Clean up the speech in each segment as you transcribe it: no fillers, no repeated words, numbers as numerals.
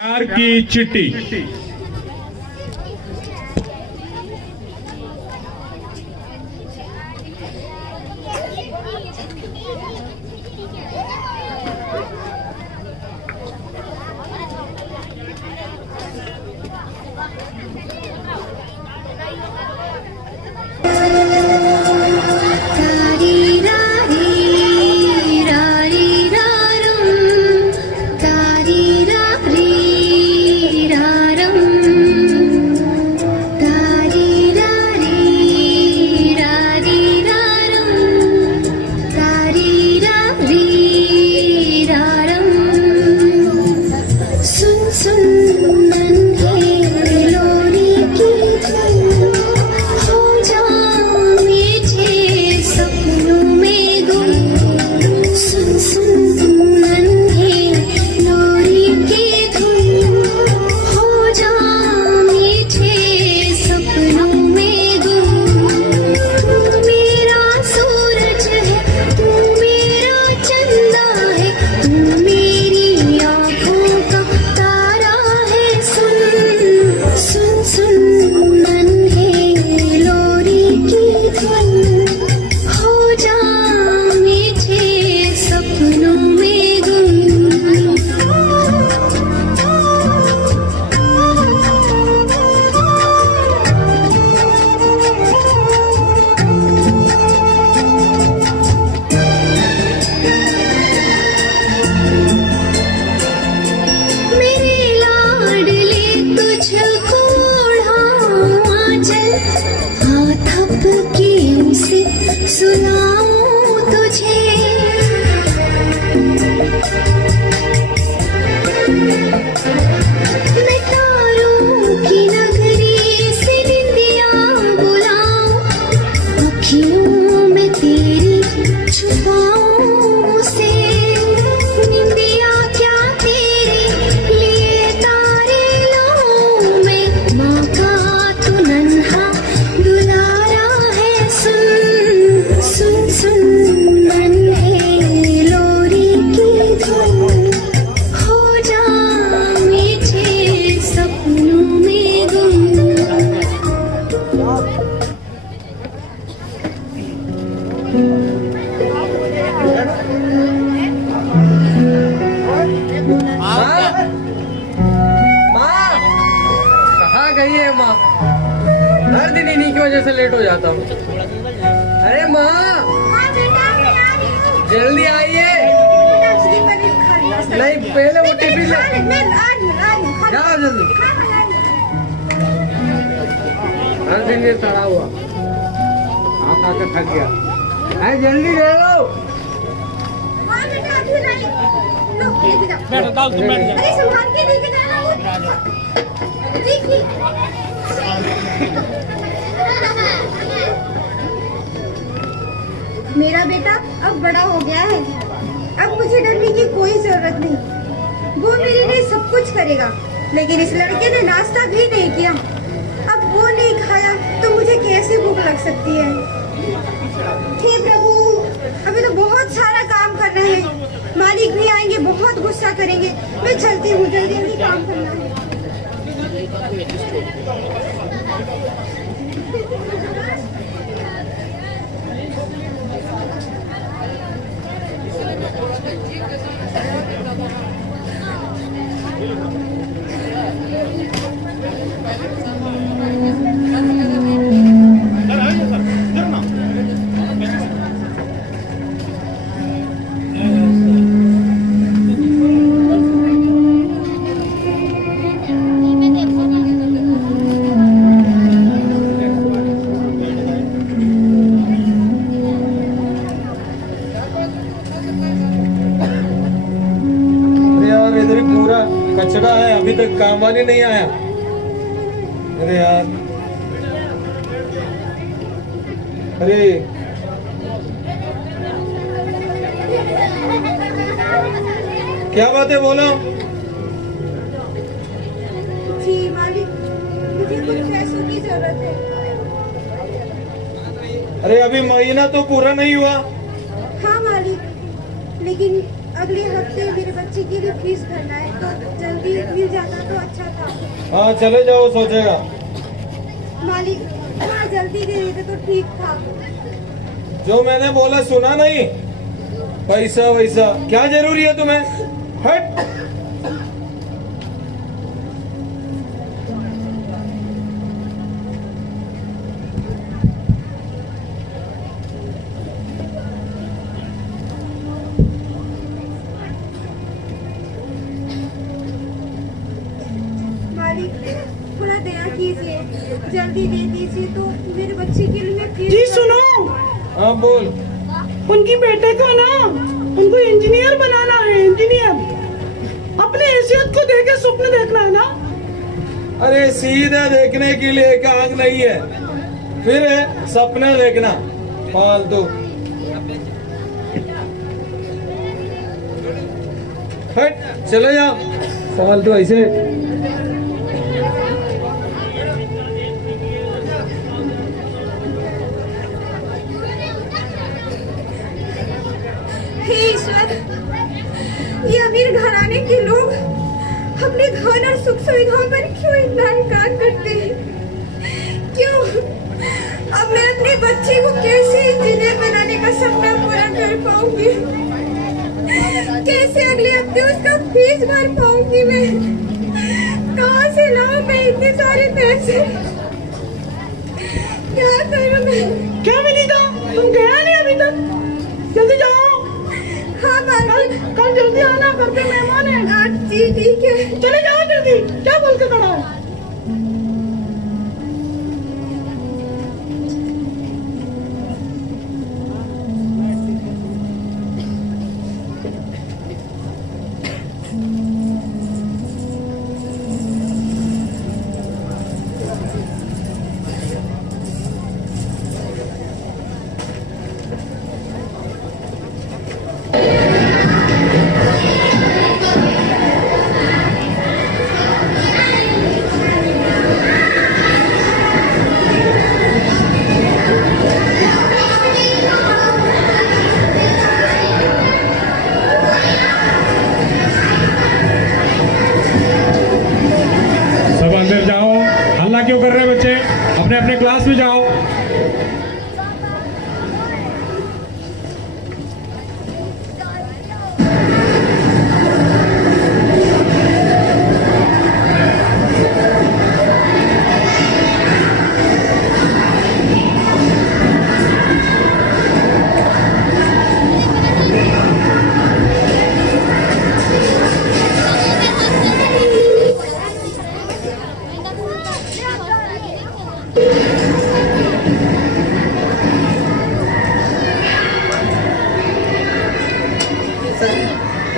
प्यार की चिट्ठी। हर दिन इन्हीं की वजह से लेट हो जाता हूँ। अरे माँ जल्दी आइए। नहीं पहले वो टिफिन ले जाओ जल्दी। हर दिन ये सड़ा हुआ आप आकर थक गया। अरे जल्दी ले लो। बैठो दाल तुम बैठ जाओ। अरे संभाल के लेके जाना। मेरा बेटा अब बड़ा हो गया है, अब मुझे डरने की कोई जरूरत नहीं। वो मेरे लिए सब कुछ करेगा, लेकिन इस लड़के ने नाश्ता भी नहीं किया। अब वो नहीं खाया तो मुझे कैसे भूख लग सकती है। हे प्रभु, अभी तो बहुत सारा काम करना है। मालिक भी आएंगे, बहुत गुस्सा करेंगे। मैं चलती हूँ, जल्दी जल्दी काम करना है। कचरा है, अभी तक काम वाले नहीं आया। अरे यार, अरे क्या बात है, बोलो। जी मालिक, मुझे कुछ पैसों की जरूरत है। अरे अभी महीना तो पूरा नहीं हुआ। हाँ मालिक, लेकिन अगले हफ्ते मेरे बच्चे की भी फीस भरना है, तो जल्दी मिल जाता तो अच्छा था। हाँ चले जाओ, सोचेगा। मालिक थोड़ा जल्दी दे देते तो ठीक था। जो मैंने बोला सुना नहीं? पैसा वैसा क्या जरूरी है तुम्हें? हट। मालिक थोड़ा दया कीजिए, जल्दी दे दीजिए तो मेरे बच्चे के लिए मैं फीस जी सुनो, हाँ बोल। उनकी बेटे को ना, उनको इंजीनियर बनाना है, इंजीनियर। अपने हैसियत को देख के स्वप्न देखना है ना। अरे सीधा देखने के लिए एक आंख नहीं है, फिर है सपने देखना फालतू। हट चले जाओ, फालतू ऐसे। हे ईश्वर, ये अमीर घराने के लोग अपने धन और सुख सुविधाओं पर क्यों इतना इनकार करते हैं? क्यों? अब मैं अपने बच्चे को कैसे इंजीनियर बनाने का सपना पूरा कर पाऊंगी? कैसे अगले हफ्ते उसका फीस भर पाऊंगी? मैं कहाँ से लाऊं मैं इतने सारे पैसे? क्या करूं मैं? क्या विनीता, तुम गया नहीं अभी तक? जल्दी जाओ। हाँ मालिक। कल जल्दी आना, घर पे मेहमान है। हाँ जी ठीक है। चले जाओ जल्दी, क्या बोल के खड़ा है? सब अंदर जाओ। हल्ला क्यों कर रहे हैं बच्चे? अपने अपने क्लास में जाओ।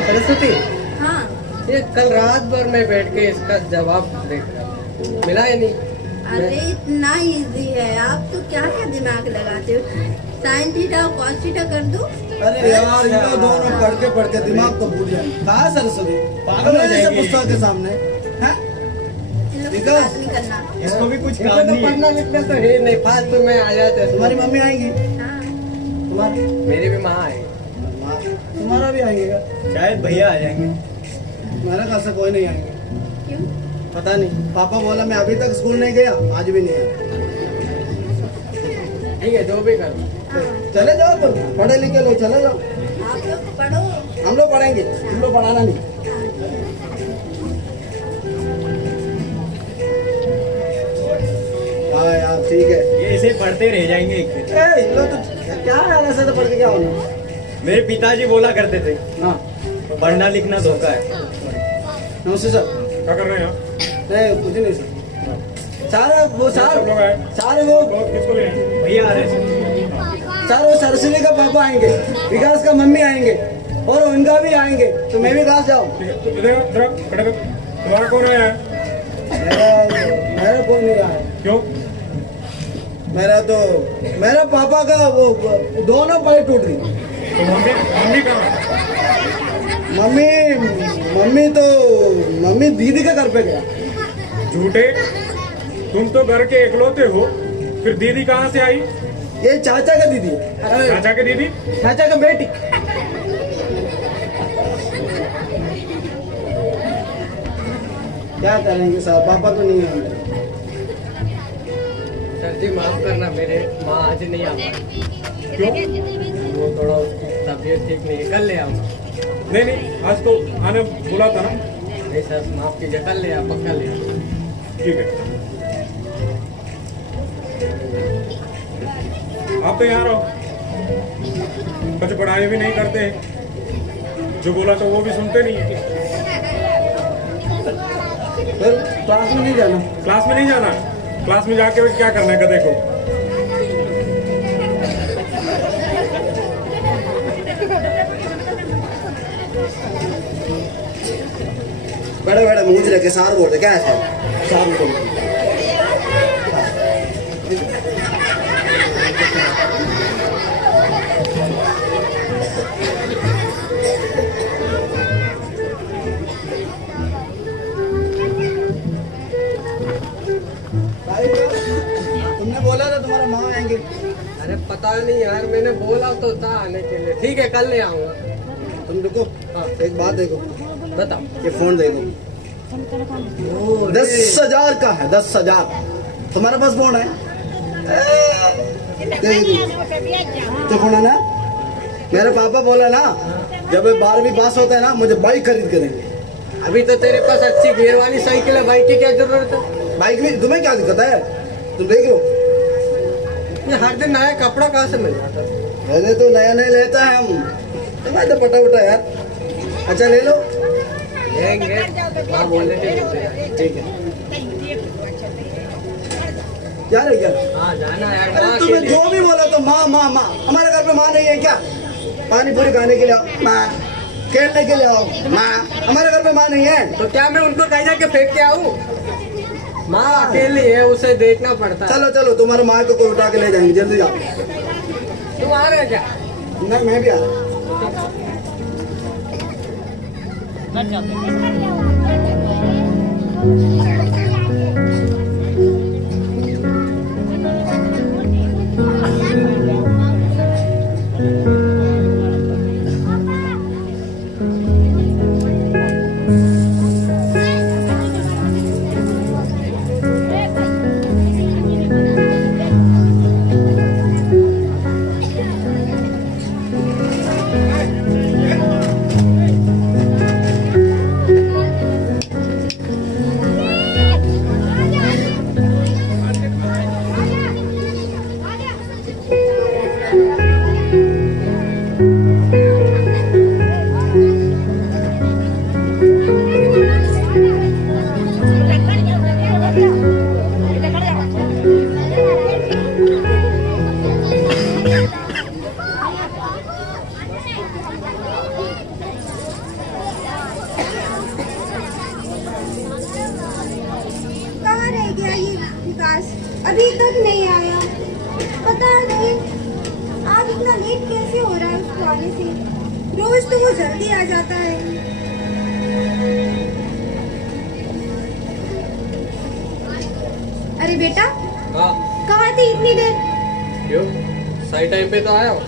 सरस्वती, हाँ ये कल रात भर मैं बैठ के इसका जवाब देख रहा था, मिला या नहीं? अरे इतना इजी है, आप तो क्या क्या दिमाग लगाते हो? साइन थीटा और कॉस थीटा कर दो। अरे यार ये दोनों पढ़ के दिमाग तो भूल जाए। कहाँ सरस्वती पागल हो जाएगी पुस्तक के सामने हैं? इन लोग को विकास, बात नहीं करना। इसको भी कुछ इनको तो पढ़ना लिखना तो है नहीं, फालतू में आ जाते हैं। तुम्हारी मम्मी आएंगी, हाँ तुम्हारी मेरी भी माँ है। तुम्हारा भी आएगा, शायद भैया आ जाएंगे। मेरे घर से कोई नहीं आएंगे। क्यों? पता नहीं, पापा बोला मैं अभी तक स्कूल नहीं गया, आज भी नहीं आया। ठीक है जो भी करो। हाँ चले जाओ तुम, पढ़े लिखे लोग चले जाओ। आप लोग पढ़ो। हम लोग पढ़ेंगे, तुम लोग पढ़ाना नहीं। हाँ यार ठीक है। ये ऐसे पढ़ते रह जाएंगे एक दिन। ए, इन लोग तो क्या है, ऐसे तो पढ़ के क्या होना? मेरे पिताजी बोला करते थे हाँ पढ़ना लिखना धोखा है। नमस्ते सर। क्या कर रहे हैं आप? नहीं कुछ नहीं सर। सारे वो सब लोग आए। सारे वो किसको ले आए? भैया आ रहे हैं। सारे वो सरस्वती का पापा आएंगे, विकास का मम्मी आएंगे और उनका भी आएंगे, तो मैं भी क्लास जाऊँ। ठीक है, तो इधर इधर खड़े रहो। तुम्हारा कौन आया है? मेरा कोई नहीं आया। क्यों? मेरा पापा का वो दोनों पैर टूट गई। तो मम्मी मम्मी कहाँ है? मम्मी दीदी के घर पे गया। झूठे, तुम तो घर के इकलौते हो, फिर दीदी कहाँ से आई? ये चाचा का दीदी है। चाचा की दीदी? चाचा का बेटी। क्या करेंगे सर, पापा तो नहीं है। सर जी माफ करना, मेरे माँ आज नहीं आ पाई। क्यों? वो थोड़ा उसकी तबीयत ठीक नहीं है, कल ले आऊँगा। नहीं नहीं, आज तो आने बोला था ना। नहीं सर माफ कीजिए, कल ले आ, पक्का ले आऊँगा। ठीक है, आप तो यहाँ रहो। कुछ पढ़ाई भी नहीं करते, जो बोला तो वो भी सुनते नहीं। फिर क्लास में नहीं जाना? क्लास में नहीं जाना, क्लास में जाके क्या करना है गधे को? बड़े बड़े मुंह रखे सार बोलते क्या है सार बोलते। तुमने बोला था तुम्हारा माँ आएंगे। अरे पता नहीं यार, मैंने बोला तो था आने के लिए। ठीक है कल ले आऊँगा। तुम रुको, एक बात देखो, बताओ। ये फोन देखो, 10,000 का है, 10,000। तुम्हारे पास फोन है? तो फोन है ना? मेरे पापा बोला ना, जब 12वीं पास होता है ना, मुझे बाइक खरीद के देंगे। अभी तो तेरे पास अच्छी गियर वाली साइकिल है, बाइक की क्या जरूरत है? बाइक में तुम्हें क्या दिक्कत है? तुम देख लो। ये हर दिन नया कपड़ा कहाँ से मिल जाता है? पहले तो नया नया लेता है हम, तुम्हें तो पटा उठा यार। अच्छा ले लो, लेंगे, हाँ बोले ठीक है। क्या रे क्या? हाँ जाना यार। अरे माँ के तुम्हें लिए। जो भी बोला तो माँ माँ माँ। हमारे घर पे माँ नहीं है क्या? पानी पूरी खाने के लिए आओ माँ, खेलने के लिए आओ माँ। हमारे घर पे माँ नहीं है। तो क्या मैं उनको कहीं जाके फेंक के आऊँ? माँ अकेली है, उसे देखना पड़ता है। चलो चलो, तुम्हारे माँ को कोई उठा के ले जाएंगे, जल्दी जाओ। तुम आ रहे क्या? नहीं मैं भी आ रहा हूँ। कहाँ रह गया ये विकास? अभी तक नहीं आया। पता नहीं आज इतना लेट कैसे हो रहा है उसको आने से। रोज तो वो जल्दी आ जाता है। अरे बेटा हाँ कहाँ थी इतनी देर? क्यों? सही टाइम पे तो आया हो।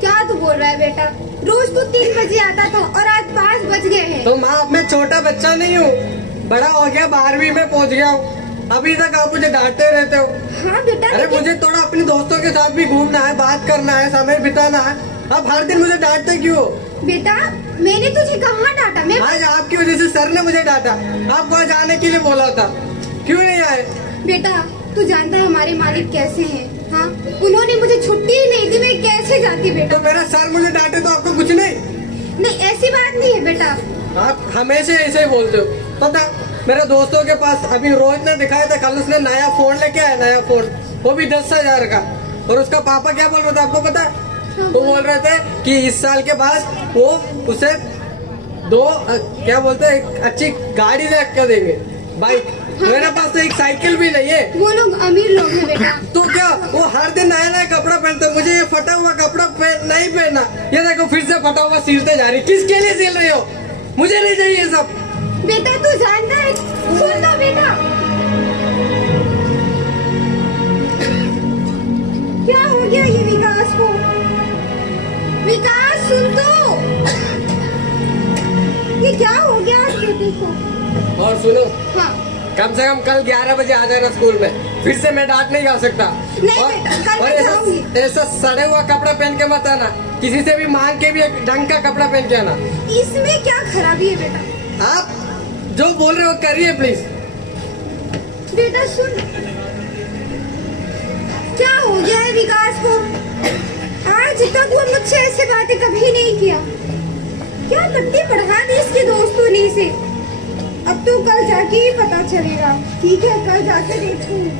क्या तू बोल रहा है बेटा? रोज तो 3 बजे आता था और आज 5 बज गए हैं। तो माँ अब मैं छोटा बच्चा नहीं हूँ, बड़ा हो गया, 12वीं में पहुँच गया हूँ। अभी तक आप मुझे डांटते रहते हो। हाँ बेटा अरे मुझे थोड़ा अपने दोस्तों के साथ भी घूमना है, बात करना है, समय बिताना है। अब हर दिन मुझे डांटते क्यों? बेटा मैंने तुझे कहाँ डांटा? मैं आज आपकी वजह से सर ने मुझे डांटा। आपको आज आने के लिए बोला था, क्यों नहीं आए? बेटा तू जानता है हमारे मालिक कैसे हैं? हाँ उन्होंने मुझे छुट्टी ही नहीं दी, मैं कैसे जाती बेटा? तो मेरा सर मुझे डांटे तो आपको कुछ नहीं? नहीं ऐसी बात नहीं है बेटा। आप हमेशा ऐसे ही बोलते हो। पता मेरे दोस्तों के पास अभी रोज ने दिखाया था, कल उसने नया फोन लेके आया, नया फोन, वो भी 10,000 का। और उसका पापा क्या बोल रहा था आपको पता है? वो बोल रहे थे कि इस साल के बाद वो उसे क्या बोलते हैं, एक अच्छी गाड़ी ले कर देंगे, बाइक। मेरे पास तो एक साइकिल भी नहीं है। वो लोग अमीर लोग हैं बेटा। तो क्या वो हर दिन नया नया कपड़ा पहनते, मुझे ये फटा हुआ कपड़ा नहीं पहनना। ये देखो फिर से फटा हुआ सिलते जा रही, किसके लिए सिल रही हो? मुझे नहीं चाहिए ये सब। बेटा तू जानता है, सुन लो बेटा, क्या हो गया ये विकास को? विकास सुन तो, ये क्या हो गया आज बेटे को? और सुनो, हाँ कम से कम कल 11 बजे आ जाना स्कूल में, फिर से मैं डांट नहीं खा सकता। नहीं बेटा, कल मैं जाऊंगी। ऐसा सड़े हुआ कपड़ा पहन के मत आना, किसी से भी मांग के भी एक ढंग का कपड़ा पहन के आना। इसमें क्या खराबी है बेटा? आप जो बोल रहे हो करिए प्लीज। बेटा सुन, क्या हो गया है विकास को? आज तक वो मुझसे ऐसे बातें कभी नहीं किया। क्या पट्टी पढ़ा दी इसके दोस्तों ने इसे। अब तो कल जाके ही पता चलेगा। ठीक है, कल जाके देखूंगी।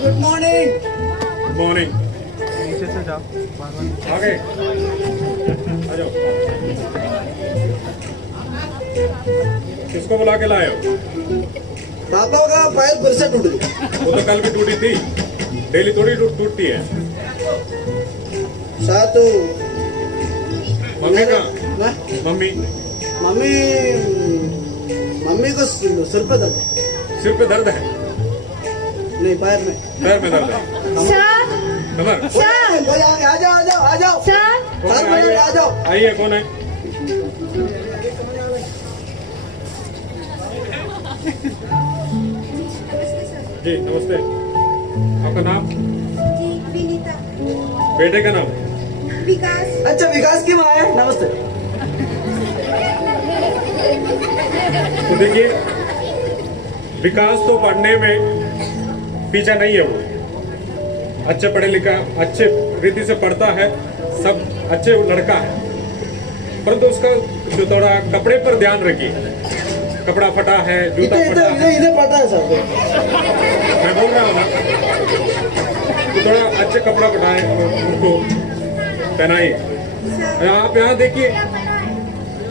Good morning. Good morning. नीचे से जाओ, आगे आ जाओ। किसको बुला के लाए हो? पापा का पैर फिर से टूट गया। वो तो कल भी टूटी थी, डेली थोड़ी टूटती है। शायद तो मम्मी का ना? मम्मी मम्मी मम्मी को सिर पे दर्द है। सिर पे दर्द है, नहीं पैर में। पैर में दर्द है। सर, कमर सर, आ जाओ आ जाओ आ जाओ। सर, कौन है? आ जाओ। आइए, कौन है? जी नमस्ते। आपका नाम? जी विनीता। बेटे का नाम? विकास। अच्छा, विकास की माँ है। नमस्ते। तो देखिए, विकास तो पढ़ने में पीछा नहीं है। वो अच्छे पढ़े लिखा, अच्छे रीति से पढ़ता है, सब अच्छे लड़का है, परंतु उसका जो थोड़ा कपड़े पर ध्यान रखिए। कपड़ा फटा है, जूता फटा है। इधर पड़ता है सर। मैं बोल रहा हूँ ना, तो थोड़ा अच्छे कपड़ा पटाए, उनको पहनाइए। सर, आप यहाँ देखिए,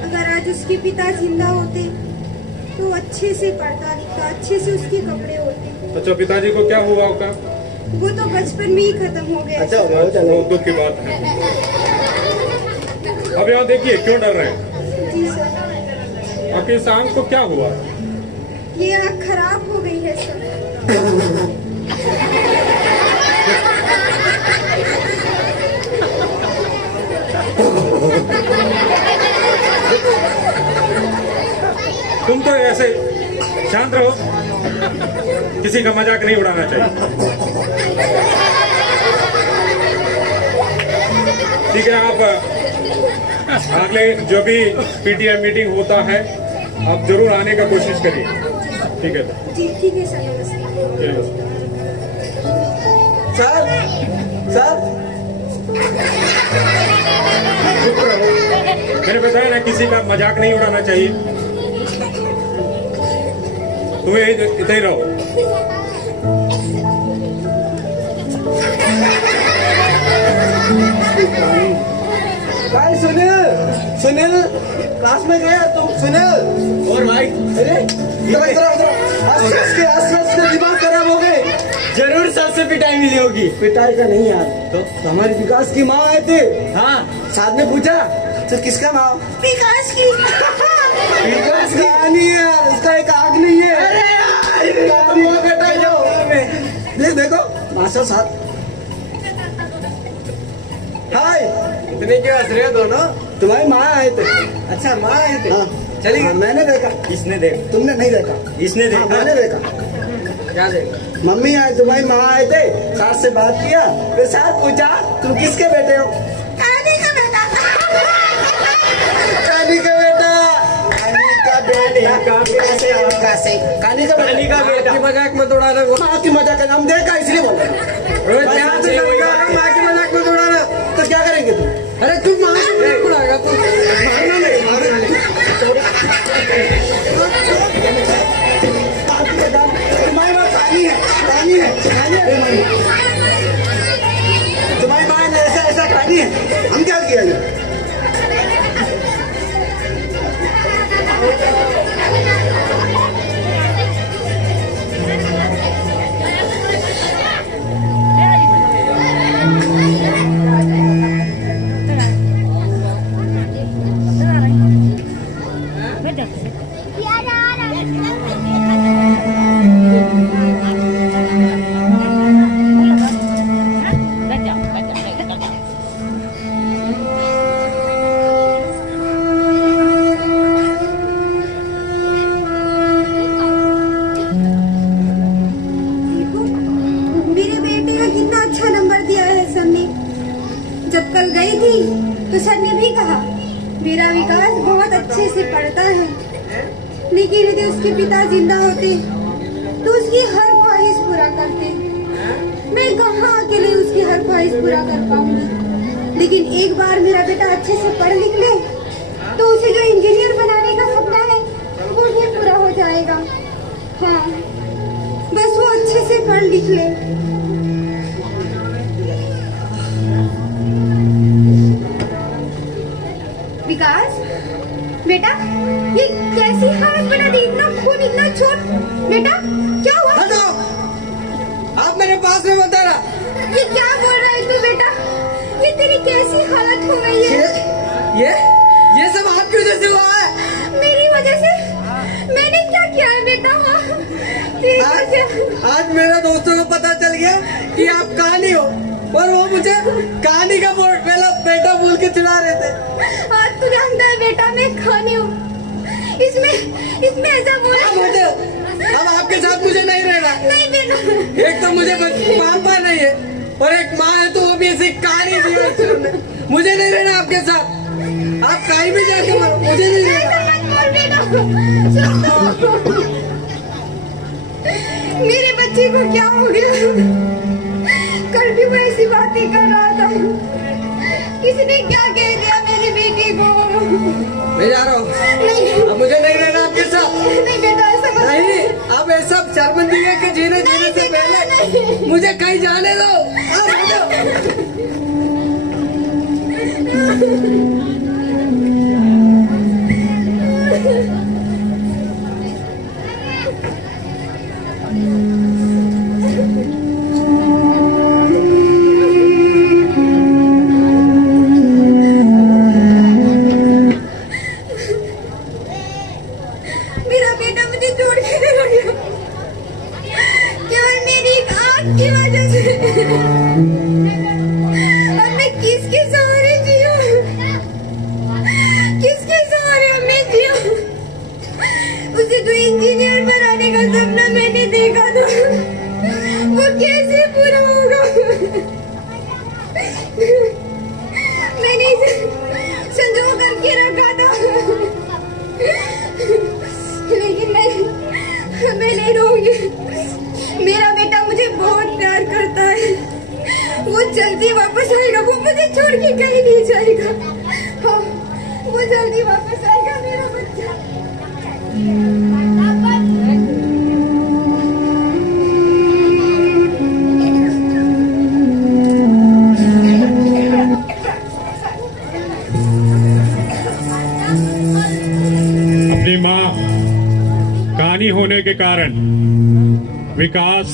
अगर आज उसके पिता जिंदा होते तो अच्छे से पढ़ता लिखता, अच्छे से उसके कपड़े होते। अच्छा पिताजी को क्या हुआ होगा? वो तो बचपन में ही खत्म हो गया। अच्छा हो गया, वो चलो। बहुत दुख की बात है। अब यहाँ देखिए, क्यों डर रहे हैं? जी सर, आपकी इस आंख को क्या हुआ? ये आँख खराब हो गई है सर। तुम तो ऐसे शांत रहो, किसी का मजाक नहीं उड़ाना चाहिए। ठीक है, आप अगले जो भी पीटीएम मीटिंग होता है, आप जरूर आने का कोशिश करिए। ठीक है, जी ठीक है सर, नमस्ते। चलिए। सर सर चुप रहो, मैंने बताया ना, किसी का मजाक नहीं उड़ाना चाहिए। तुम्हें इधर ही रहो। भाई सुनील क्लास में गया तुम? सुनील और भाई अरे इधर इधर इधर आसपास के दिमाग खराब हो गए। जरूर सबसे पिटाई मिली होगी। पिटाई का नहीं यार, तो हमारे विकास की माँ आए थे। हाँ, साथ में पूछा तो किसका माँ? विकास की। विकास का नहीं है, उसका एक आग नहीं है। अरे यार बेटा ये देखो मास्टर साहब। हाय, इतने क्यों हंस रहे हो दोनों? तुम्हारी माँ आए थे। अच्छा माँ आए थे। हाँ चलिए। हाँ, मैंने देखा। इसने देख, तुमने नहीं देखा? इसने हाँ, देखा। मैंने देखा। क्या देखा? मम्मी आए, तुम्हारी माँ आए थे, सास से बात किया, फिर सास पूछा तुम किसके बेटे हो? कानी का बेटा। कानी का बेटा। कानी का बेटा। आपकी मजाक मत उड़ाना। माँ की मजाक का नाम देखा इसलिए बोला। रोज यहाँ से माँ की मजाक मत उड़ाना। तो क्या करेंगे तुम? अरे तू माँ की मजाक उड़ाएगा, तू मारना नहीं। किया जाए। मेरे बेटे का कितना अच्छा नंबर दिया है सर ने। जब कल गई थी तो सर ने भी कहा मेरा विकास बहुत अच्छे से पढ़ता है, लेकिन यदि उसके पिता जिंदा होते तो उसकी हर ख्वाहिश पूरा करते। मैं कहाँ अकेले उसकी हर ख्वाहिश पूरा कर पाऊंगी, लेकिन एक बार मेरा बेटा अच्छे से पढ़ लिख ले तो उसे जो इंजीनियर बनाने का सपना है वो भी पूरा हो जाएगा। हाँ, बस वो अच्छे से पढ़ लिख ले। विकास बेटा, ये कैसी हालत बना दी, इतना खून इतना छोट। बेटा क्या हुआ? हटो, आप मेरे पास में मत आना। ये क्या बोल रहा है तू बेटा? ये तेरी कैसी हालत हो गई है? ये सब आपकी वजह से हुआ है। मेरी वजह से? मैंने क्या किया है बेटा? हाँ, तेरी वजह। आज मेरे दोस्तों को पता चल गया कि आप कहानी हो, और वो मुझे कहानी का पहला बेटा बोल के चिढ़ा रहे थे। आज तू जानता है बेटा मैं खानी हूँ। इसमें ऐसा बोला। अब आपके साथ मुझे नहीं रहना। नहीं बेटा। एक तो मुझे पापा नहीं है और एक माँ है, तो वो भी ऐसी कहानी दी है। मुझे नहीं रहना आपके साथ। आप कहीं भी जाके मरो, मुझे नहीं रहना। मेरे बच्चे को क्या हो गया? कल भी मैं ऐसी बातें कर रहा था। किसने क्या कह दिया मेरी बेटी को? मैं जा रहा हूँ। नहीं, अब मुझे नहीं रहना आपके साथ। नहीं बेटा, ऐसा मत। नहीं, अब ये सब शर्मिंदगी के जीने से पहले मुझे कहीं जाने दो। मेरा बेटा मुझे छोड़ के चला गया, केवल मेरी एक आँख की वजह से। अब मैं किसके सहारे जीऊं? किसके सहारे अब मैं जीऊं? उसे जो इंजीनियर बनाने का सपना मैंने देखा था, वो कैसे पूरा होगा? मैंने इसे संजो करके रखा था, लेकिन मैं नहीं रहूंगी। मेरा बेटा मुझे बहुत प्यार करता है। वो जल्दी वापस आएगा, वो मुझे छोड़ के कहीं नहीं जाएगा। हाँ, वो जल्दी वापस आएगा मेरा बच्चा। अपनी मां कहानी होने के कारण विकास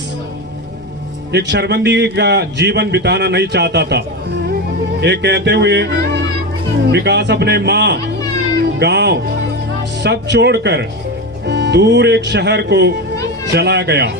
एक शर्मिंदगी का जीवन बिताना नहीं चाहता था। ये कहते हुए विकास अपने मां, गांव सब छोड़कर दूर एक शहर को चला गया।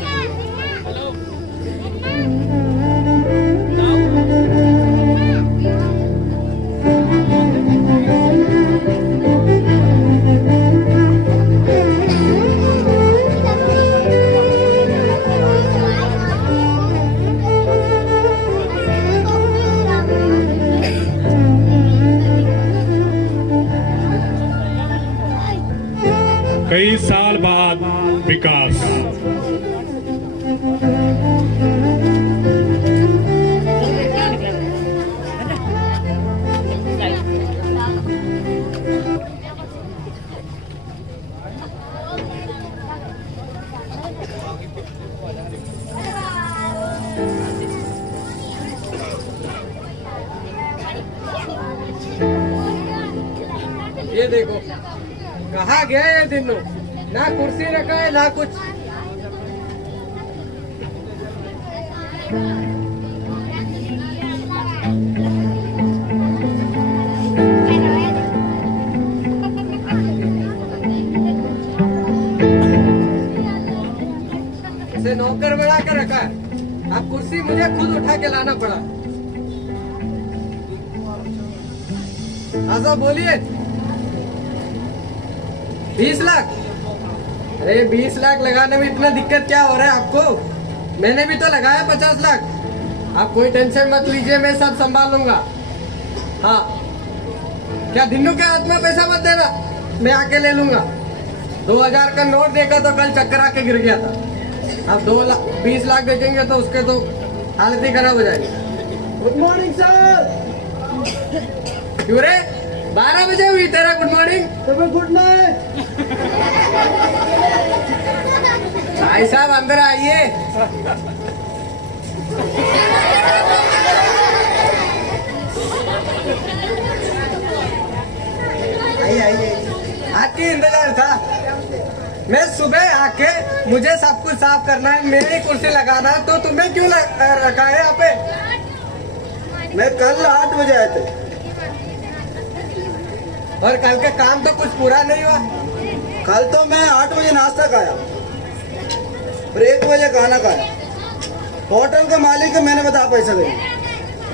कई साल बाद विकास देखो कहाँ गया ये दिनों, ना कुर्सी रखा है ना कुछ। इसे नौकर बना कर रखा है, अब कुर्सी मुझे खुद उठा के लाना पड़ा। हाँ साहब बोलिए। 20 लाख? अरे 20 लाख लगाने में इतना दिक्कत क्या हो रहा है आपको? मैंने भी तो लगाया 50 लाख। आप कोई टेंशन मत लीजिए, मैं सब संभाल लूंगा। हाँ क्या दिनों के हाथ में पैसा मत देना, मैं आके ले लूंगा। 2000 का नोट देखा तो कल चक्कर आके गिर गया था। अब 20 लाख देखेंगे तो उसके तो हालत ही खराब हो जाएगी। Good morning sir. क्यों रे 12 बजे हुई तेरा गुड मॉर्निंग? तुम्हें गुड नाइट। भाई साहब अंदर आइए। आइए। आपकी इंतजार था। मैं सुबह आके मुझे सब कुछ साफ करना है, मेरी कुर्सी लगाना है, तो तुम्हें क्यों रखा है यहाँ पे? मैं कल 8 बजे आए थे और कल का काम तो कुछ पूरा नहीं हुआ। कल तो मैं 8 बजे नाश्ता खाया और 1 बजे खाना खाया। होटल का मालिक है, मैंने बताया पैसा दे,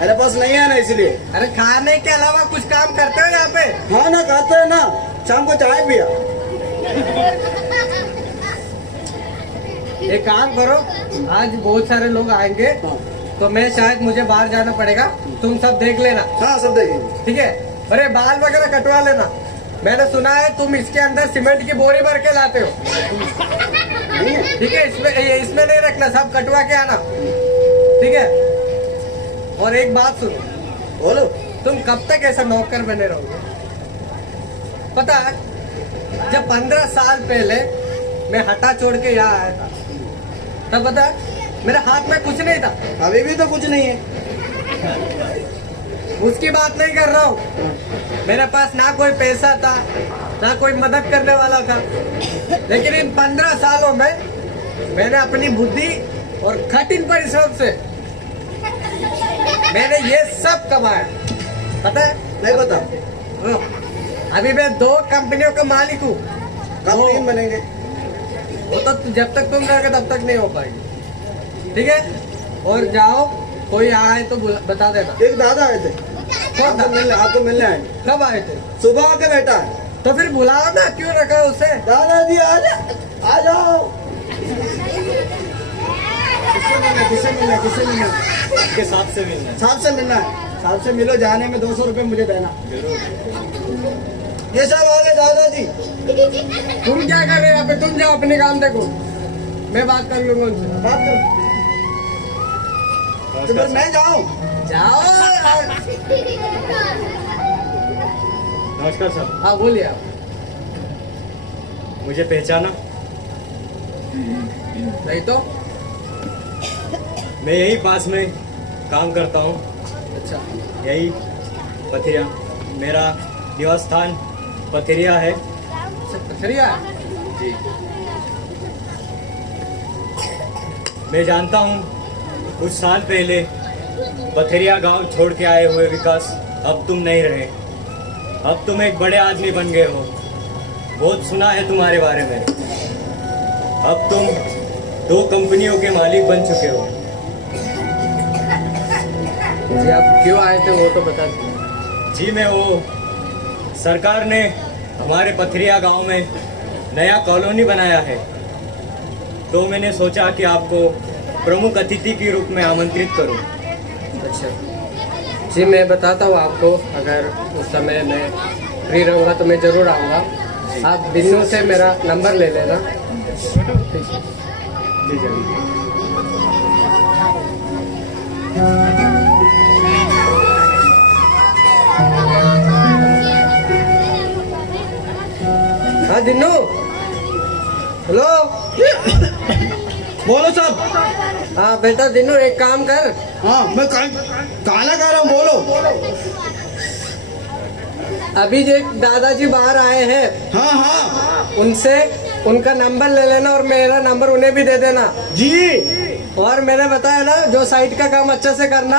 मेरे पास नहीं है ना इसलिए। अरे खाने के अलावा कुछ काम करते हो यहाँ पे? हाँ ना खाते है ना, शाम को चाय पिया। एक काम करो, आज बहुत सारे लोग आएंगे तो मैं शायद मुझे बाहर जाना पड़ेगा, तुम सब देख लेना। हाँ सब देखेंगे। ठीक है? अरे बाल वगैरह कटवा लेना। मैंने सुना है तुम इसके अंदर सीमेंट की बोरी भर के लाते हो। नहीं है। ठीक है, इसमें नहीं रखना, सब कटवा के आना। ठीक है? और एक बात सुनो, बोलो। तुम कब तक ऐसा नौकर बने रहोगे? पता है जब 15 साल पहले मैं हटा छोड़ के यहाँ आया था, तब पता है मेरे हाथ में कुछ नहीं था। अभी भी तो कुछ नहीं है। उसकी बात नहीं कर रहा हूँ। मेरे पास ना कोई पैसा था, ना कोई मदद करने वाला था, लेकिन इन 15 सालों में मैंने अपनी बुद्धि और कठिन परिश्रम से मैंने ये सब कमाया। पता है? नहीं पता। अभी मैं 2 कंपनियों का मालिक हूँ। कब 3 बनेंगे? वो तो जब तक तुम रहोगे तब तक नहीं हो पाएगी। ठीक है? और जाओ, कोई आए तो बता देना। एक दादा आए थे, आपको मिलने आए। कब आए थे? सुबह आके बैठा है। तो फिर बुलाओ ना, क्यों रखा है उसे? दादाजी आ जाओ। किससे मिलना? के साथ से मिलना है। साहब से मिलना है। साहब से मिलो, जाने में 200 रुपये मुझे देना। ये सब आ गए दादाजी। तुम क्या कर रहे हो यहाँ पे? तुम जाओ अपने काम देखो, मैं बात कर लूंगा उनसे। बात करो। तो फिर मैं जाऊँ? जाओ। नमस्कार सर। हाँ बोलिए आप। मुझे पहचाना? नहीं तो? मैं यही पास में काम करता हूँ, अच्छा, यही पथरिया। मेरा निवास स्थान पथरिया है। पथरिया है? जी। मैं जानता हूँ कुछ साल पहले पथरिया गांव छोड़ के आए हुए विकास अब तुम नहीं रहे। अब तुम एक बड़े आदमी बन गए हो, बहुत सुना है तुम्हारे बारे में। अब तुम 2 कंपनियों के मालिक बन चुके हो। जी आप क्यों आए थे वो तो बता दीजिए। जी मैं वो, सरकार ने हमारे पथरिया गांव में नया कॉलोनी बनाया है, तो मैंने सोचा कि आपको प्रमुख अतिथि के रूप में आमंत्रित करूं। अच्छा जी, मैं बताता हूँ आपको, अगर उस समय मैं फ्री रहूँगा तो मैं ज़रूर आऊँगा। आप दिनों से मेरा नंबर ले लेना। जी जरूर। हाँ दिनू, हेलो। बोलो साहब। हाँ बेटा दिनू, एक काम कर। हाँ मैं खाना खा रहा हूँ, बोलो। अभी जो एक दादाजी बाहर आए हैं, हाँ हाँ उनसे उनका नंबर ले लेना और मेरा नंबर उन्हें भी दे देना। जी। और मैंने बताया ना, जो साइट का काम अच्छे से करना,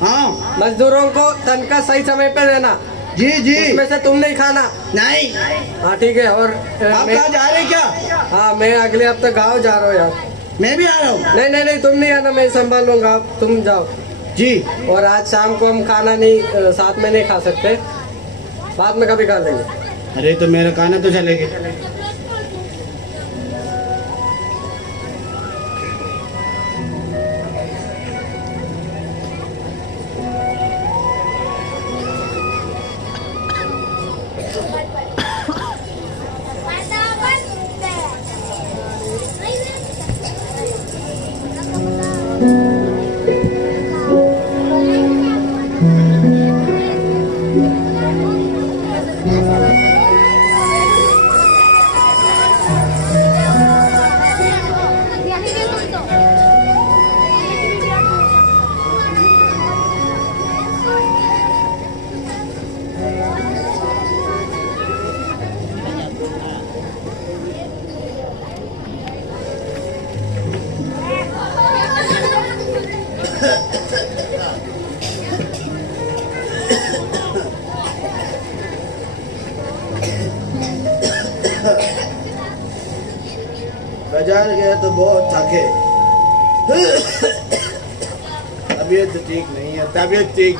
हाँ मजदूरों को तनख्वाह सही समय पे देना, जी जी। उसमें से तुम नहीं खाना। नहीं, हाँ ठीक है। और आप मैं, कहाँ जा रहे हैं क्या? हाँ मैं अगले हफ्ते गाँव जा रहा हूँ यार। मैं भी आ रहा हूँ। नहीं नहीं नहीं, तुम नहीं आना, मैं संभाल लूंगा, आप तुम जाओ। जी। और आज शाम को हम खाना नहीं साथ में नहीं खा सकते, बाद में कभी खा लेंगे। अरे तो मेरा खाना तो चलेगा। बाजार गया तो बहुत थके। तबीयत ठीक नहीं है, तबीयत ठीक।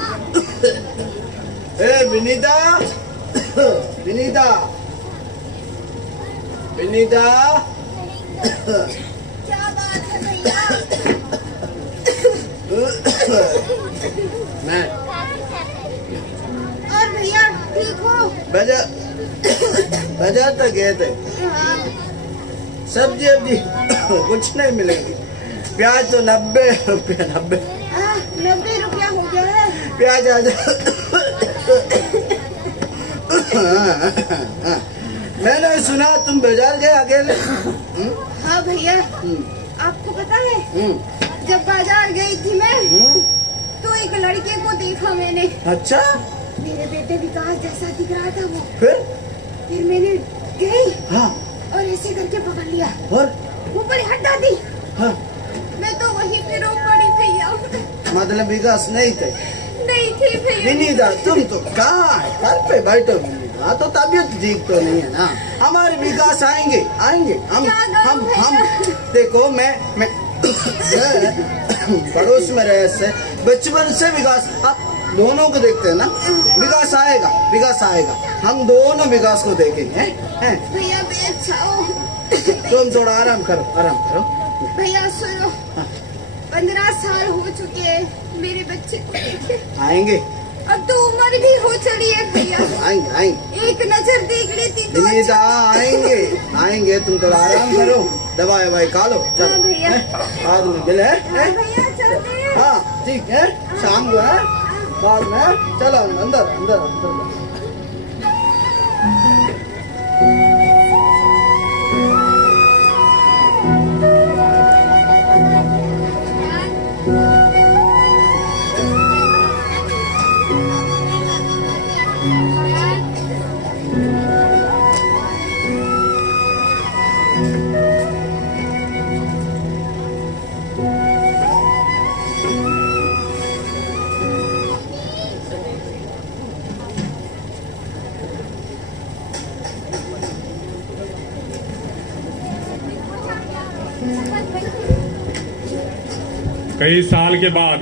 ए विनीता, विनीता, विनीता। क्या बात है भैया? मैं और भैया ठीक हो? बाजार बाजार तक गए थे। हाँ। सब्जी अब्जी कुछ नहीं मिलेगी। प्याज तो 90 रुपया, 90 90 रुपया हो गया है। प्याज आ मैंने सुना तुम बाजार गए अकेले। हाँ भैया, आपको पता है जब बाजार गई थी मैं तो एक लड़के को देखा मैंने। अच्छा, मेरे बेटे विकास जैसा दिख रहा था वो। फिर मैंने गई हाँ, और ऐसे करके पकड़ लिया और ऊपर हटा दी। हाँ, मैं तो वहीं पे रो पड़ी भैया। मतलब विकास नहीं थे। नहीं थी भैया। विनीता तुम तो कहाँ है? घर पे बैठो विनीता, तो तबीयत ठीक तो नहीं है ना। हमारे विकास आएंगे, आएंगे। हम देखो मैं पड़ोस में रहे से बचपन से विकास, आप दोनों को देखते हैं ना। विकास आएगा, विकास आएगा। हम दोनों विकास को देखेंगे। हैं? भैया अच्छा हो। तुम थोड़ा आराम करो, आराम करो। भैया सुनो, 15 साल हो चुके हैं मेरे बच्चे को देखे। आएंगे, अब तो उम्र भी हो चली है भैया। आएंगे, आएंगे एक नजर देख लेती तो विनीता, अच्छा। आएंगे, आएंगे। तुम थोड़ा आराम करो, दवाई ववाई खा लो। हाँ चलो, भैया। बाद में मिले। हाँ भैया चलते हैं। हाँ ठीक है, शाम को है, बाद में। चलो अंदर अंदर अंदर। कई साल के बाद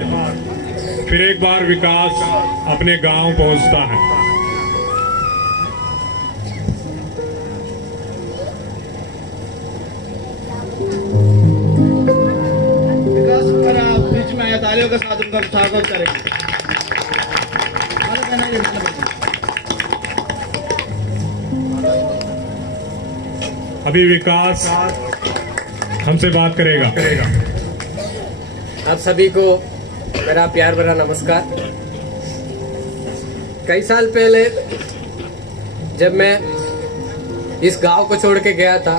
फिर एक बार विकास अपने गांव पहुंचता है। विकास अगर आप बीच में आया तालियों के साथ उनका स्वागत करेंगे। अभी विकास हमसे बात करेगा। आप सभी को मेरा प्यार भरा नमस्कार। कई साल पहले जब मैं इस गांव को छोड़ के गया था,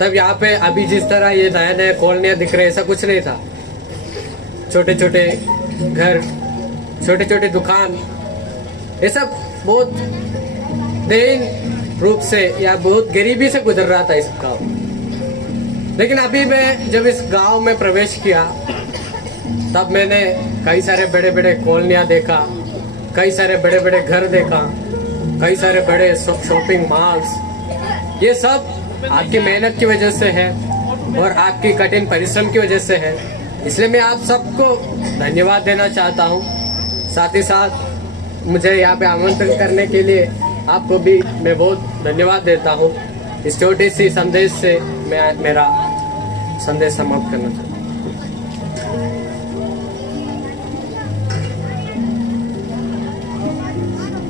तब यहाँ पे अभी जिस तरह ये नए नए कॉलोनियाँ दिख रहे, ऐसा कुछ नहीं था। छोटे छोटे घर, छोटे छोटे दुकान, ये सब बहुत दयनीय रूप से या बहुत गरीबी से गुजर रहा था इस गांव। लेकिन अभी मैं जब इस गांव में प्रवेश किया तब मैंने कई सारे बड़े बड़े कॉलोनियाँ देखा, कई सारे बड़े बड़े घर देखा, कई सारे बड़े शॉपिंग मॉल्स। ये सब आपकी मेहनत की वजह से है और आपकी कठिन परिश्रम की वजह से है। इसलिए मैं आप सबको धन्यवाद देना चाहता हूँ। साथ ही साथ मुझे यहाँ पे आमंत्रित करने के लिए आपको भी मैं बहुत धन्यवाद देता हूँ। इस छोटी सी संदेश से मैं मेरा संदेश समाप्त करना चाहता हूँ।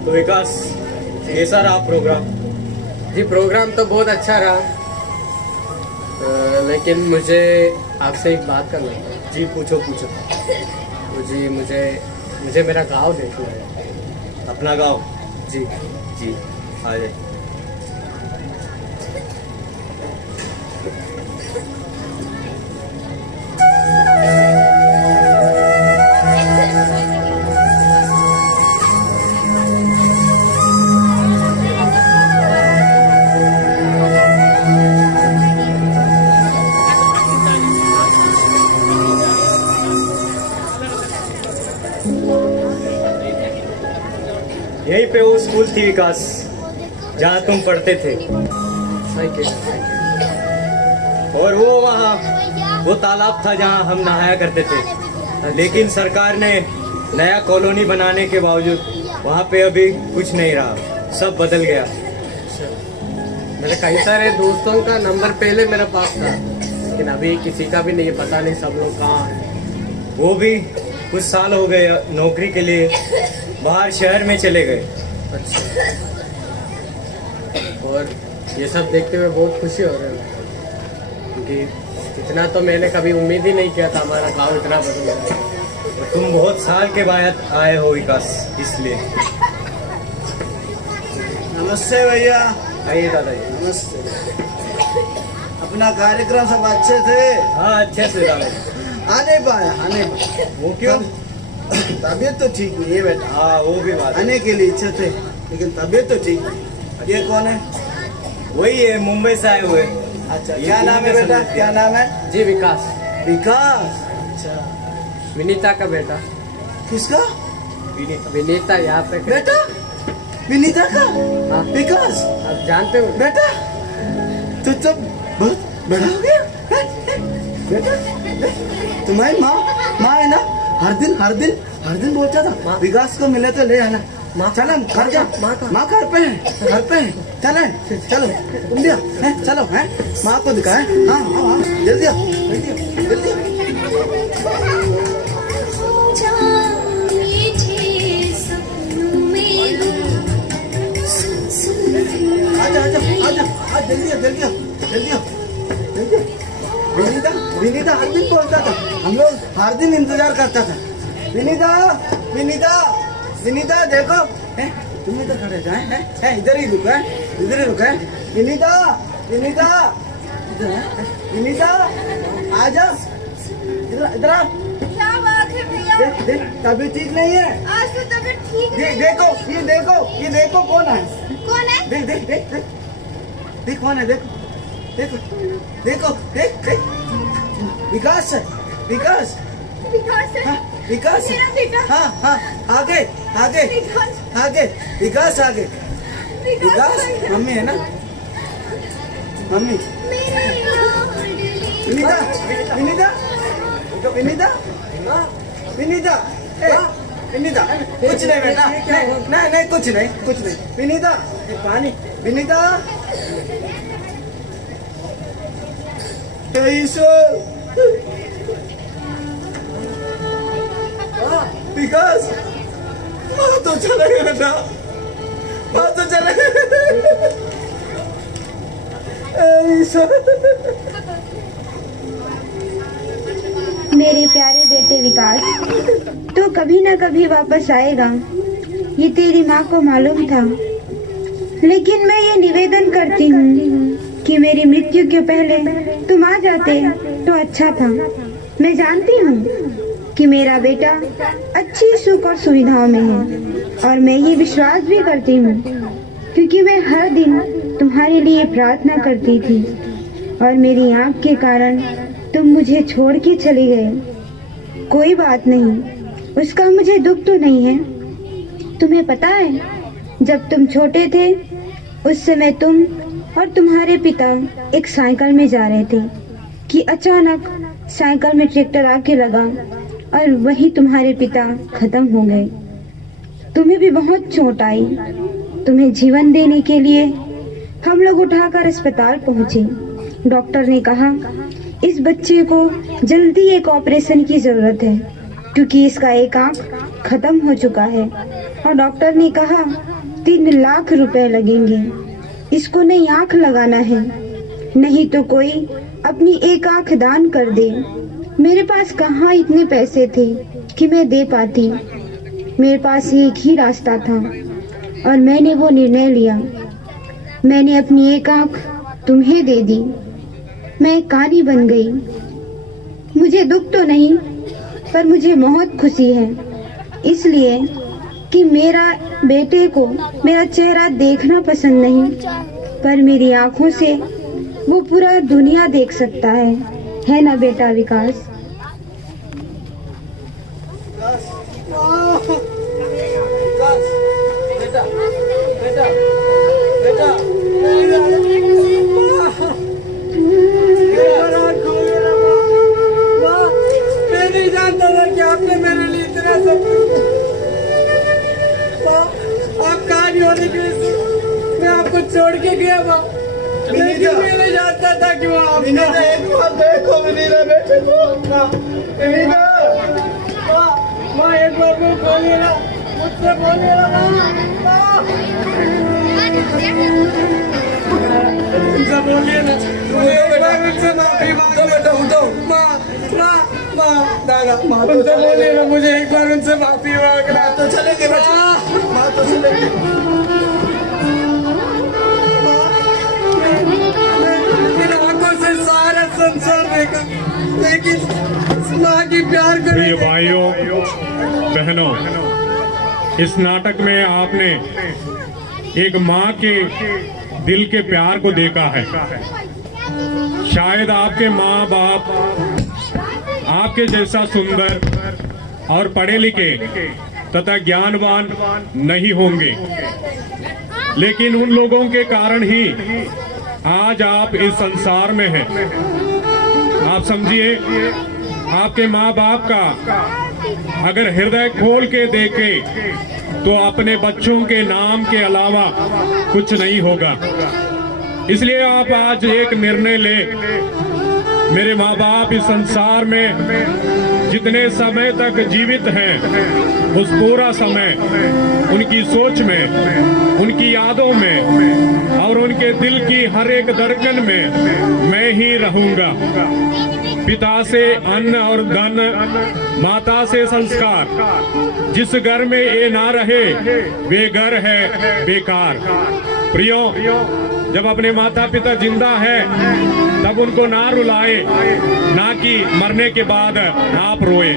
तो विकास, कैसा रहा प्रोग्राम? जी प्रोग्राम तो बहुत अच्छा रहा, लेकिन मुझे आपसे एक बात करना था। जी पूछो पूछो। जी मुझे मेरा गांव देखना है। अपना गांव? जी जी आ जाए। यहीं पे वो स्कूल थी विकास, जहाँ तुम पढ़ते थे। और वो वहाँ वो तालाब था जहाँ हम नहाया करते थे। लेकिन सरकार ने नया कॉलोनी बनाने के बावजूद वहाँ पे अभी कुछ नहीं रहा, सब बदल गया। मेरे कई सारे दोस्तों का नंबर पहले मेरे पास था, लेकिन अभी किसी का भी नहीं, पता नहीं सब लोग कहाँ हैं। वो भी कुछ साल हो गए नौकरी के लिए बाहर शहर में चले गए। अच्छा। और ये सब देखते हुए बहुत खुशी हो रही है, क्योंकि इतना तो मैंने कभी उम्मीद ही नहीं किया था हमारा गांव इतना बदल गया। और तुम बहुत साल के बाद आए हो विकास, इसलिए। नमस्ते भैया। आइए दादाजी। नमस्ते। अपना कार्यक्रम सब अच्छे थे? हाँ अच्छे से दादाजी। आने पाया, आने पाया। वो क्यों? तबीयत तो ठीक नहीं है बेटा। हाँ वो भी बात है। आने के लिए इच्छा थे, लेकिन तबीयत तो ठीक नहीं। ये कौन है? वही है, मुंबई से आए हुए। अच्छा, ये क्या नाम है तुमने बेटा? समझ क्या लिया। नाम है? जी विकास। विकास। अच्छा, विनीता का बेटा। किसका? विनीता यहाँ पे बेटा विनीता का? हाँ। विकास आप जानते हो बेटा, तू तो बहुत बड़ा हो गया बेटा। तुम्हारी माँ है ना, हर दिन बोलता था विकास को मिले तो ले आना। चलो घर जा। माँ घर पे है। चलो तुम दिया है, चलो है माँ को दिखाए। हाँ हाँ हाँ, जल्दी आओ, जल्दी आजा जल्दी आओ। विनीता हर दिन बोलता था, हम लोग हर दिन इंतजार करता था। विनीता देखो, तुम इधर खड़े जाए, इधर ही रुका है। विनीता आजा, इधर आ। क्या बात है भैया? देख तबीयत ठीक नहीं है। आज तो तबीयत ठीक नहीं है। ये देखो कौन है? कौन है? देख कौन है? देखो विकास है। विकास है? हाँ, विकास है। मेरा बेटा? हाँ आगे विकास आगे। विकास मम्मी है ना, मम्मी। विनीता कुछ नहीं बेटा, नहीं कुछ नहीं। विनीता पानी। विनीता विकास माँ तो चले गए बेटा, मेरे प्यारे बेटे विकास, तो कभी ना कभी वापस आएगा, ये तेरी माँ को मालूम था। लेकिन मैं ये निवेदन करती हूँ कि मेरी मृत्यु के पहले तुम आ जाते तो अच्छा था। मैं जानती हूँ कि मेरा बेटा अच्छी सुख और सुविधाओं में है, और मैं ये विश्वास भी करती हूँ क्योंकि मैं हर दिन तुम्हारे लिए प्रार्थना करती थी और मेरी आँख के कारण तुम मुझे छोड़ के चले गए। कोई बात नहीं, उसका मुझे दुख तो नहीं है। तुम्हें पता है, जब तुम छोटे थे उस समय तुम और तुम्हारे पिता एक साइकिल में जा रहे थे कि अचानक साइकिल में ट्रैक्टर आके लगा और वही तुम्हारे पिता खत्म हो गए। तुम्हें भी बहुत चोट आई। तुम्हें जीवन देने के लिए हम लोग उठाकर अस्पताल पहुंचे। डॉक्टर ने कहा इस बच्चे को जल्दी एक ऑपरेशन की जरूरत है क्योंकि इसका एक आंख खत्म हो चुका है, और डॉक्टर ने कहा 3 लाख रुपए लगेंगे। इसको नई आंख लगाना है, नहीं तो कोई अपनी एक आंख दान कर दे। मेरे पास कहाँ इतने पैसे थे कि मैं दे पाती। मेरे पास एक ही रास्ता था और मैंने वो निर्णय लिया। मैंने अपनी एक आंख तुम्हें दे दी। मैं कानी बन गई। मुझे दुख तो नहीं, पर मुझे बहुत खुशी है, इसलिए कि मेरा बेटे को मेरा चेहरा देखना पसंद नहीं, पर मेरी आंखों से वो पूरा दुनिया देख सकता है ना बेटा विकास? बेटा बेटा बेटा मैं नहीं जानता था कि आपने मेरे लिए इतना सब आप कहाँ नहीं होने के मैं आपको छोड़ के गया माँ, लेकिन मैं नहीं जानता था कि वो आपका एक बार देखो विनीता बेटे को। विनीता माँ एक बार को बोलिए ना, मुझसे बोलिए ना माँ, उनसे बोलिए ना, एक बार उनसे माफी मांगो बेटा। उठो माँ माँ माँ दादा माँ, उनसे बोलिए ना, मुझे एक बार उनसे माफी मांगना। तो चलेंगे बेटा, माँ तो चलेंगे। सारा संसार देखा, लेकिन माँ की प्यार को प्रिय भाइयों बहनों, इस नाटक में आपने एक माँ के दिल के प्यार को देखा है। शायद आपके माँ बाप आपके जैसा सुंदर और पढ़े लिखे तथा ज्ञानवान नहीं होंगे, लेकिन उन लोगों के कारण ही आज आप इस संसार में हैं। आप समझिए, आपके माँ बाप का अगर हृदय खोल के देखे तो अपने बच्चों के नाम के अलावा कुछ नहीं होगा। इसलिए आप आज एक निर्णय ले, मेरे माँ बाप इस संसार में जितने समय तक जीवित हैं उस पूरा समय उनकी सोच में, उनकी यादों में और उनके दिल की हर एक धड़कन में मैं ही रहूंगा। पिता से अन्न और धन, माता से संस्कार, जिस घर में ये ना रहे वे घर है बेकार। प्रियो, जब अपने माता पिता जिंदा है तब उनको ना रुलाए, ना कि मरने के बाद आप रोए।